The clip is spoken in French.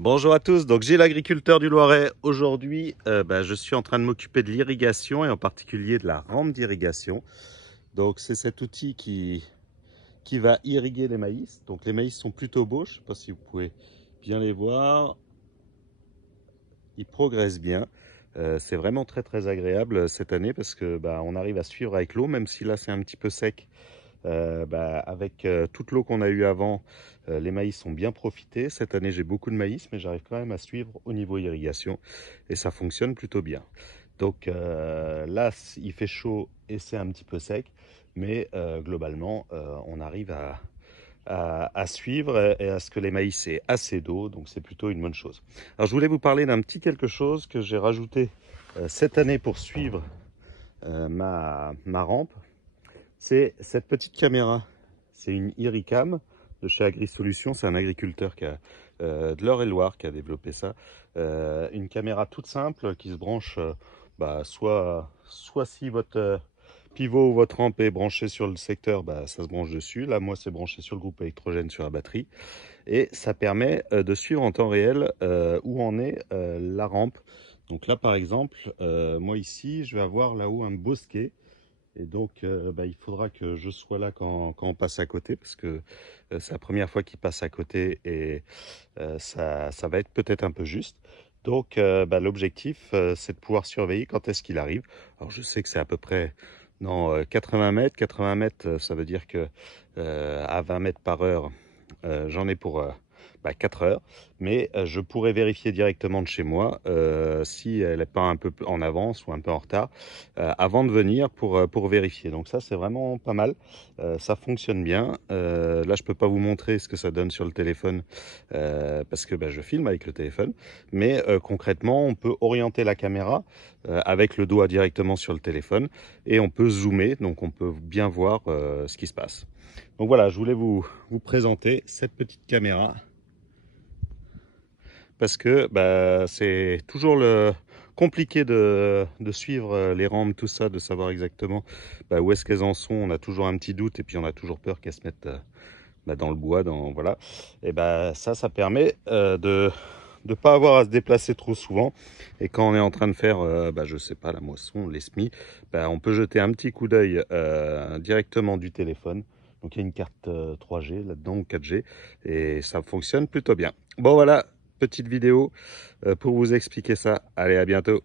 Bonjour à tous, donc Gilles, l'agriculteur du Loiret. Aujourd'hui, je suis en train de m'occuper de l'irrigation et en particulier de la rampe d'irrigation. Donc c'est cet outil qui va irriguer les maïs. Donc les maïs sont plutôt beaux, je ne sais pas si vous pouvez bien les voir. Ils progressent bien. C'est vraiment très agréable cette année parce que on arrive à suivre avec l'eau, même si là c'est un petit peu sec. Avec toute l'eau qu'on a eue avant, les maïs sont bien profités. Cette année, j'ai beaucoup de maïs, mais j'arrive quand même à suivre au niveau irrigation et ça fonctionne plutôt bien. Donc là, il fait chaud et c'est un petit peu sec, mais globalement, on arrive à suivre et à ce que les maïs aient assez d'eau, donc c'est plutôt une bonne chose. Alors, je voulais vous parler d'un petit quelque chose que j'ai rajouté cette année pour suivre ma rampe. C'est cette petite caméra. C'est une Iricam de chez AgriSolutions. C'est un agriculteur de l'Eure-et-Loire qui a développé ça. Une caméra toute simple qui se branche soit si votre pivot ou votre rampe est branché sur le secteur, ça se branche dessus. Là, moi, c'est branché sur le groupe électrogène sur la batterie. Et ça permet de suivre en temps réel où en est la rampe. Donc là, par exemple, moi ici, je vais avoir là-haut un bosquet. Et donc, il faudra que je sois là quand on passe à côté, parce que c'est la première fois qu'il passe à côté et ça va être peut-être un peu juste. Donc, l'objectif, c'est de pouvoir surveiller quand est-ce qu'il arrive. Alors, je sais que c'est à peu près 80 mètres. 80 mètres, ça veut dire que à 20 mètres par heure, j'en ai pour 4 heures, mais je pourrais vérifier directement de chez moi si elle n'est pas un peu en avance ou un peu en retard avant de venir pour vérifier. Donc ça, c'est vraiment pas mal. Ça fonctionne bien. Là, je peux pas vous montrer ce que ça donne sur le téléphone parce que je filme avec le téléphone, mais concrètement, on peut orienter la caméra avec le doigt directement sur le téléphone et on peut zoomer, donc on peut bien voir ce qui se passe. Donc voilà, je voulais vous présenter cette petite caméra parce que c'est toujours compliqué de suivre les rampes, tout ça, de savoir exactement où est-ce qu'elles en sont. On a toujours un petit doute et puis on a toujours peur qu'elles se mettent dans le bois, voilà. Et ça permet de ne pas avoir à se déplacer trop souvent. Et quand on est en train de faire, je sais pas, la moisson, les semis, on peut jeter un petit coup d'œil directement du téléphone. Donc il y a une carte 3G là-dedans, ou 4G, et ça fonctionne plutôt bien. Bon voilà, petite vidéo pour vous expliquer ça. Allez, à bientôt.